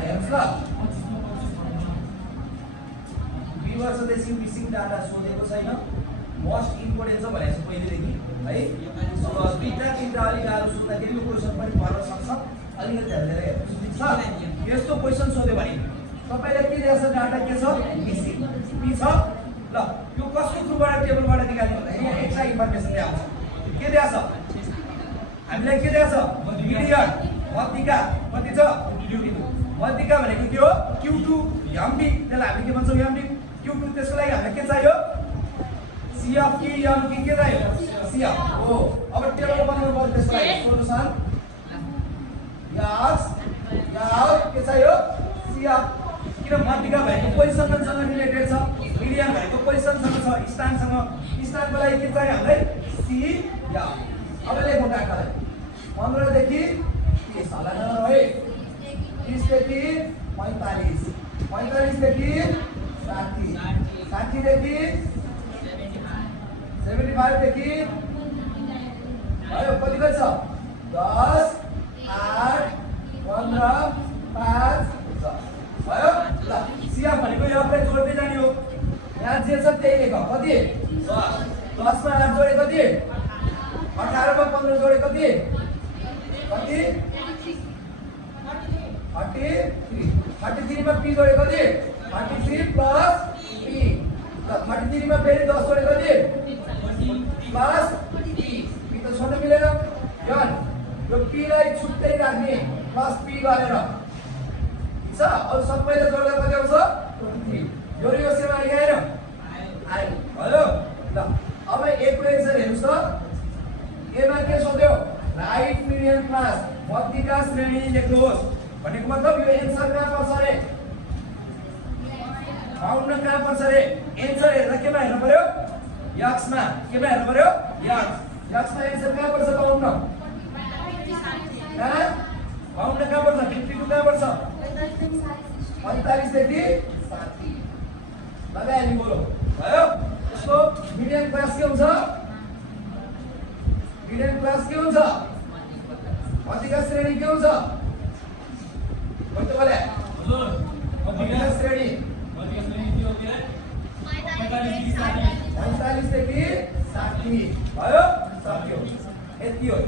हेर्नुस् ल वर्षदेखि मिसिङ डाटा सोधेको छैन मोस्ट इम्पोर्टेन्ट छ भनेको पहिलेदेखि है दुईटा तिनटा अलिक गाह्रो सोध्दाखेरि यो क्वेसन पनि पर्न सक्छ अलिकति ध्यान दिएर हेर्नुहोस् ठिक छ यस्तो क्वेसन सोध्यो भने तपाईलाई के दिएको छ डाटा के छ मिसिङ पी छ ल यो कसको थ्रुबाट टेबलबाट निकाल्ने भन्दा यहाँ एक्स्ट्रा इन्फर्मेसन आउँछ के दिएको छ हामीलाई के दिएको छ मिडियन मध्यिका कति छ मध्यिका भनेको के हो Q2 एमडी त्यसलाई हामी के भन्छौँ एमडी Q2 त्यसको लागि हामीलाई के चाहियो CF कि M कि के चाहियो CF हो अब टेबल बनाउनु पर्छ त्यसको लागि सोल्युसन यस के चाहियो CF किन मध्यिका भनेको पोजिसनसँग रिलेटेड छ मिडियन भनेको पोजिसनसँग छ स्थानको लागि के चाहियो हामीलाई CF अब लेखौँ डाटालाई 15 देखि 30 होला न है 30 देखि 45 45 देखि 60 60 देखि 75 देखि भयो कति छ 10 8 15 5 भयो ल CF भनेको यो अपलाई जोड्दै जाने हो यहाँ जे छ त्यही लेख कति 10 मा 8 जोडे कति 18 मा 15 जोडे कति 33 मा p जोडे कति 33 प्लस p 33 मा फेरि 10 जोडे कति प्लस p त छोड्न मिलेन यार यो p लाई छुट्टै राख्ने प्लस p गरेर छ अब सबैले जोड्दा कति आउँछ 23 यो सेवा आयो आयो भयो ल अब एक क्वेशन हेर्नुस् त एमा के सोध्यो राइट मिडियन क्लास मध्यिका श्रेणी लेख्नुहोस् भनेको मतलब यो एन्सर कहाँ पर्छ रे फाउन्ड कहाँ पर्छ रे एन्सर हेर्दा केमा हेर्नु पर्यो यक्स मा केमा हेर्नु पर्यो यक्स मा एन्सर कहाँ पर्छ फाउन्ड फाउन्ड कहाँ पर्छ 52 कहाँ पर्छ 45 देखि 60 लगाइहाल्नु बोलो भयो यसको मिडियन क्लास के हुन्छ मिडियन क्लास के हुन्छ मध्यिका श्रेणी के हुन्छ भन्नु बोले हजुर मध्यिका श्रेणी के हो के 45 देखि 60 भयो सक्यो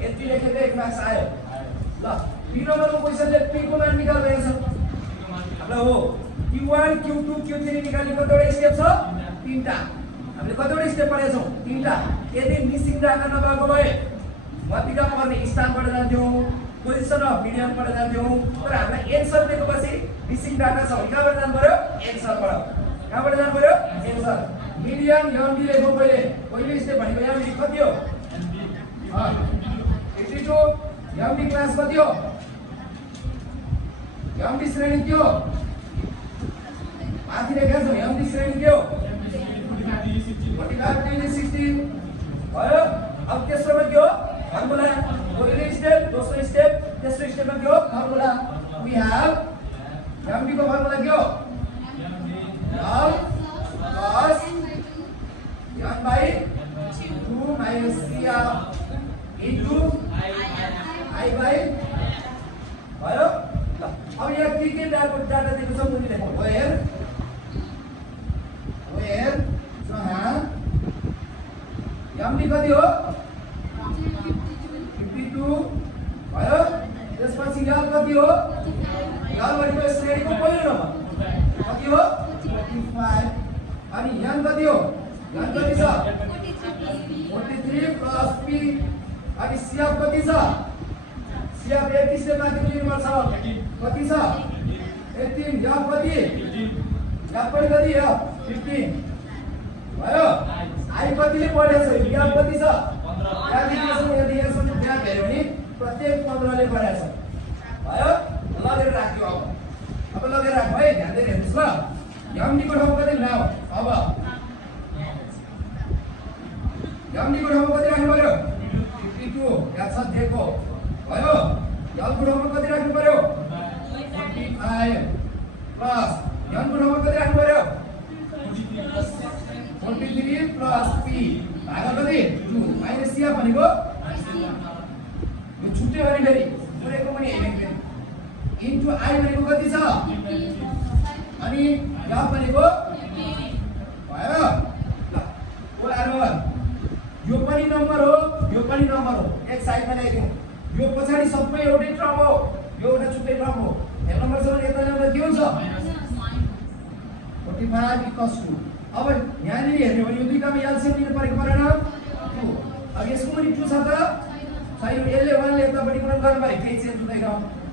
यति लेखेको एक मार्क्स आयो ल बी नम्बरको क्वेशनले p को मान निकाल भनेको छ हामीलाई हो Q1 Q2 Q3 निकाल्ने कतिवटा स्टेप छ तीनटा हामीले कतिवटा स्टेप पढेका छौं तीनटा यदि मिसिङ डाटा नभएको भए मध्यिका पर्ने स्थानबाट जान्थ्यौं पोजिसन अफ मिडियनबाट जान्थ्यौं तर हामीलाई एन्सर दिएपछि मिसिङ डाटा छ कहाँबाट जानु पर्यो एन्सरबाट कहाँबाट जानु पर्यो एन्सर मिडियन एमडी लेखौं पहिले स्टेप भनेको एमडी कति हो 52 एमडी क्लास कति हो एमडी श्रेणी के हो माथि लेखेको छ एमडी श्रेणी के हो 45 16 भयो अब तेस्रोमा के हो फर्मुला पहिलो स्टेप दोस्रो स्टेप तेस्रो स्टेपमा के हो फर्मुला वी हैव एमडी को फर्मुला के हो l plus n by 2 minus cr into I by भयो ल अब यहाँ के डाटा दिएको छ बुझ्नु लेख्नु where जहाँ एमडी कति हो 52 भयो त्यसपछि l कति हो l भनेको श्रेणीको पहिलो नम्बर कति हो 45 अनि n कति हो n कति छ 43 प्लस p अनि cf कति छ cf 31 ले माथि लिनु पर्छ कति छ 18 f कति f पनि कति हो 15 भयो आई कतिले पढेछ f कति छ 15 यदि यसमा यहाँ हेर्यो भने प्रत्येक 15 ले पढेछ भयो लगेर राख्यो अब लगेर राख है ध्यान दिएर हेर्नुस् ल एमडी को ठाउँ कति नाउ अब एमडी को ठाउँ कति राख्नु पर्यो 52 यहाँ छ दिएको भयो l को ठाउँमा कति राख्नु पर्यो 45 प्लस n को ठाउँमा कति राख्नु पर्यो 43 प्लस p भाग कति 2 माइनस c भनेको यो छुट्टै भने फेरि जोडेको पनि हेर्ने इन्टु आई भनेको कति छ अनि यहाँ भनेको भयो ल बराबर यो पनि नम्बर हो एक साइडमा ल्याइदिउँ यो पछाडी सबै एउटै टर्म हो यो एउटा छुट्टै टर्म हो एक नम्बरसम्म यता ल्याउँदा के हुन्छ 45 इक्वल्स टु अब यहाँनिर हेर्ने भने यो दुईटामा एलसिएम लिनु परेको परेन 2 अब यसको पनि 2 छ त छैन यसले 1 ले यतापट्टि गुणन गर्नु पर्यो फेरि चेन्ज हुँदैन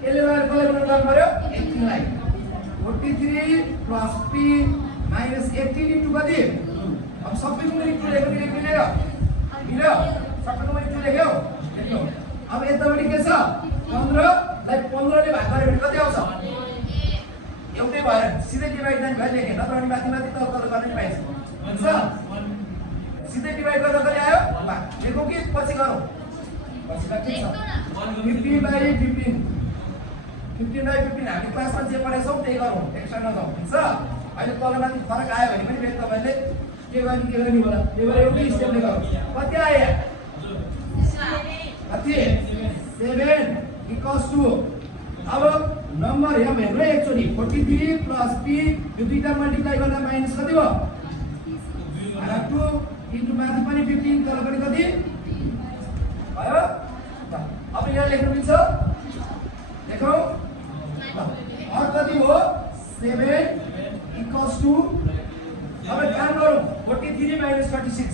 यसले कसलाई गुणन गर्नु पर्यो 18 लाई 43 प्लस p माइनस 18 इन्टु कति अब सबैको पनि 2 लेख्यो मिल्यो सबैको पनि 2 लेख्यो अब यतापट्टि के छ 15 लाई 15 ले भाग गरे भने कति आउँछ एउटै भएर सिधै डिभाइड गर्ने भए लेखे नत्र अनि माथि तल गर्न नि पाइन्छ हुन्छ सिधै डिभाइड गर्दा कति आयो लेखौ कि पछि गरौँ पछि के छ 15 by 15 हामी क्लासमा जे पढाउँछौँ त्यही गरौँ एक्स्ट्रा नजाउँ हुन्छ अहिले तल माथि फरक आयो भने पनि फेरि तपाईले के गर्ने होला त्यही भएर एउटै स्टेपले गरौँ कति आयो कति 7 इक्वल्स टु अब नम्बर यहाँ हेर्नु एकचोटी 43 प्लस p यो दुईटा मल्टिप्लाई गर्दा माइनस कति भयो 2 इन्टु माथि पनि 15 तल पनि कति भयो अब यहाँ लेख्नु मिल्छ लेखौ अब कति हो 7 इक्वल्स टु अब काम गरौँ 43 माइनस 36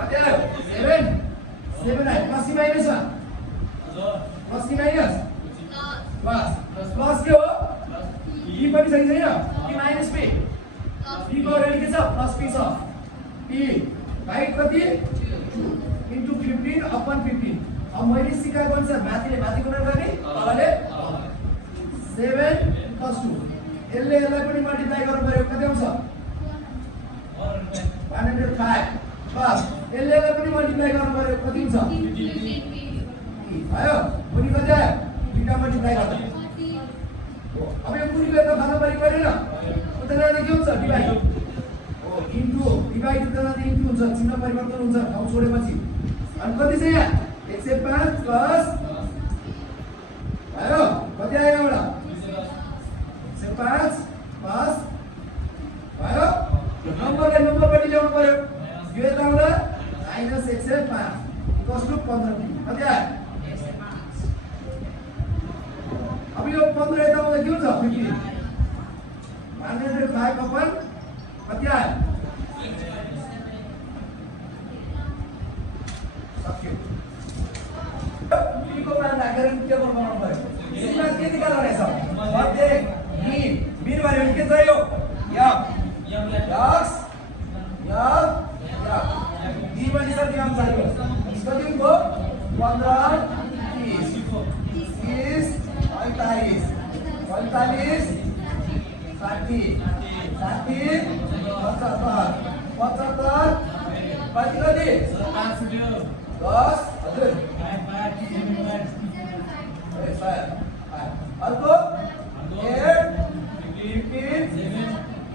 कति आयो 7 आयो प्लस माइनस प्लस के हो p पनि सही छैन p माइनस p को रेडी के छ प्लस p छ p भाइ कति 2 इन्टु 15 अपन 15 अब मैले सिकाएको अनुसार माथिले माथि गुणन गर्ने तलले 7 प्लस 2 यसले यसलाई पनि मल्टिप्लाई गर्नु पर्यो कति आउँछ 105 प्लस यसले यसलाई पनि मल्टिप्लाई गर्नु पर्यो कति हुन्छ भयो पुनी कति आयो दुईटा मल्टिप्लाई गर्दा अब यो पुनी गर्दा खानु परेन उता जाँदा के हुन्छ डिभाइड हो इन्टु डिभाइड उता जाँदा इन्टु हुन्छ चिन्ह परिवर्तन हुन्छ ठाउँ छोडेपछि अनि कति छ यहाँ 105 प्लस भयो कति आयो यहाँबाट 105 प्लस भयो नम्बरलाई नम्बरपट्टि ल्याउनु पर्यो यो यता आउँदा माइनस 105 इक्वल्स टु 15 कति आयो अब यो 15 यता आउँदा के हुन्छ 50 105 अपन कति आयो सक्यो को मान राखेर टेबल बनाउनु पर्यो यसमा के निकाल्नु रहेछ मध्य मिन भन्यो भने के चाहियो x डी पनि छ दिम चाहियो कति हो 15 30 45 45 60 75 कति 10 हजुर अर्को 8 15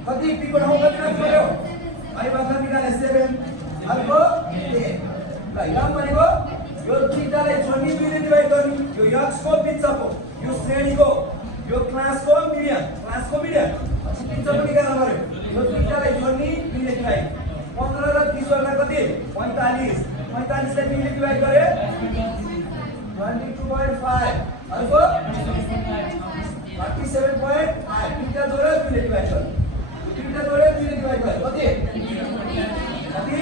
कति p को ठाउँ कति राख्नु पर्यो आई मात्र निकाले 7 अर्को 10 ल यहाँ भनेको यो थीटालाई छोड्ने दुईले डिभाइड गर्ने यो x को बिचको यो श्रेणीको यो क्लासको मिडियन पछि बिच पनि निकाल्नु पर्यो यो थीटालाई छोड्ने दुईले डिभाइड 15 र 30 गर्दा कति 45 लाई 2 ले डिभाइड गरे 22.5 अर्को 37.5 तीनटा जोडे 2 ले डिभाइड गरे कति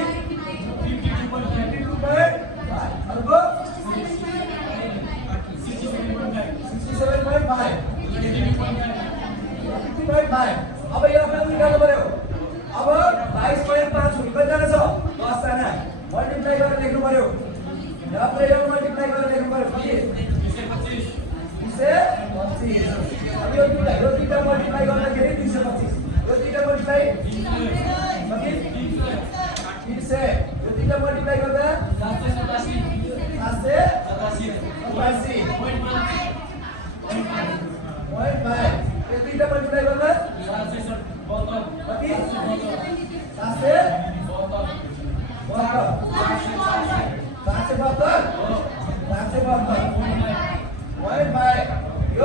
52.5 अर्को 67.5 अब यो आफ्नो निकाल्नु पर्यो अब 22.5 हुनु कति जना छ 10 जना मल्टिप्लाई गरेर लेख्नु पर्यो यहाँ यो मल्टिप्लाई गरेर लेख्नु पर्यो कति 225 अब यो दुईटा मल्टिप्लाई गर्दाखेरि 225 यो दुईटा मल्टिप्लाई कति 30 यो दुईटा मल्टिप्लाई गर्दा 787.5 यो दुईटा मल्टिप्लाई गर्दा कति 772 यो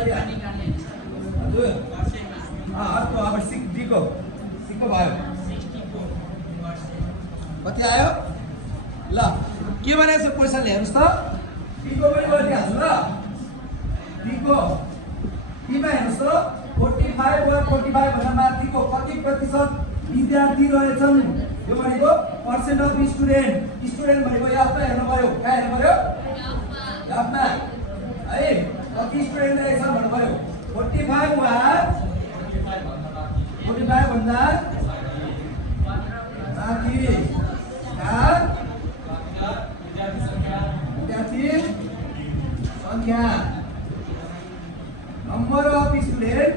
सरी हजुर अर्को अब डीको भयो कति आयो ल के भनेको छ क्वेसनले हेर्नुस् त डीको पनि गरिहाल्छु ल डीमा हेर्नुस् त 45 वा 45 भन्दा माथिको कति प्रतिशत विद्यार्थी रहेछन् यो भनेको पर्सेन्ट अफ स्टुडेन्ट भनेको याफमा हेर्नु पर्यो कहाँ हेर्नु पर्यो याफमा है कति स्टुडेन्ट रहेछन् भन्नु पर्यो 45 वा 45 भन्दा माथि विद्यार्थी संख्या number of student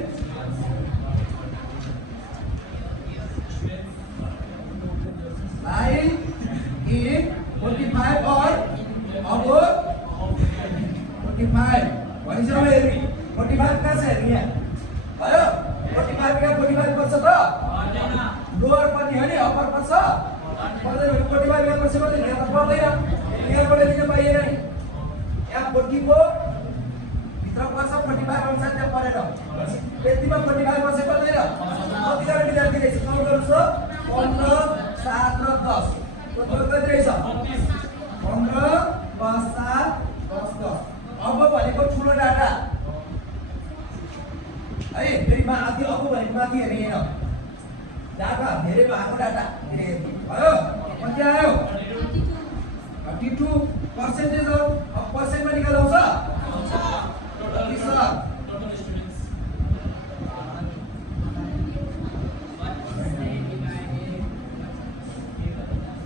lying in 45 or above 45 भनिसक्यो हेर्नु 45 कहाँ छ हेर्नु यहाँ भयो 45 का 45 पर्छ त लोअर पनि हो नि अप्पर पर्छ पर्दैन 45 का पर्छ भने यहाँ पर्दैन यहाँबाट लिन पाइएन नि यहाँ 40 को भित्र पर्छ 45 अनुसार त्यहाँ परेर यतिमा 45 पर्छ पर्दैन कतिजना विद्यार्थी रहेछ काउन्ट गर्नुहोस् त 15 7 र 10 टोटल कति रहेछ 15 5 7 10 10 अब भनेको ठुलो डाटा है फेरि माथि अब भनेको माथि हेर्ने हैन डाटा धेरै भएको डाटा धेरै भयो कति आयो 32 पर्सेन्टेज हो अब पर्सेन्टमा निकाल्नु आउँछ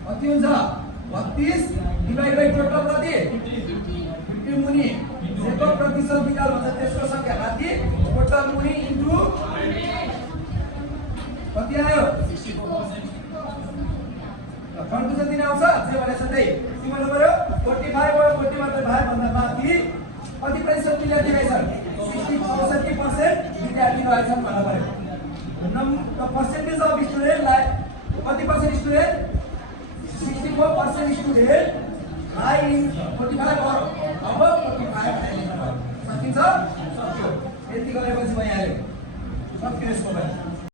कति हुन्छ 32 डिभाइड बाइ टोटल कति 50 मुनि जेको प्रतिशत निकाल भन्छ त्यसको संख्या माथि टोटल मुनि इन्टु कति आयो 64 कन्क्लुजन दिन आउँछ जे भने सधैँ के भन्नु पर्यो 45 वा 45 भन्दा माथि कति प्रतिशत विद्यार्थी रहेछन् 64% विद्यार्थी रहेछन् भन्नु पर्यो द पर्सेन्टेज अफ स्टुडेन्ट कति percent student 64% student lie in 45 or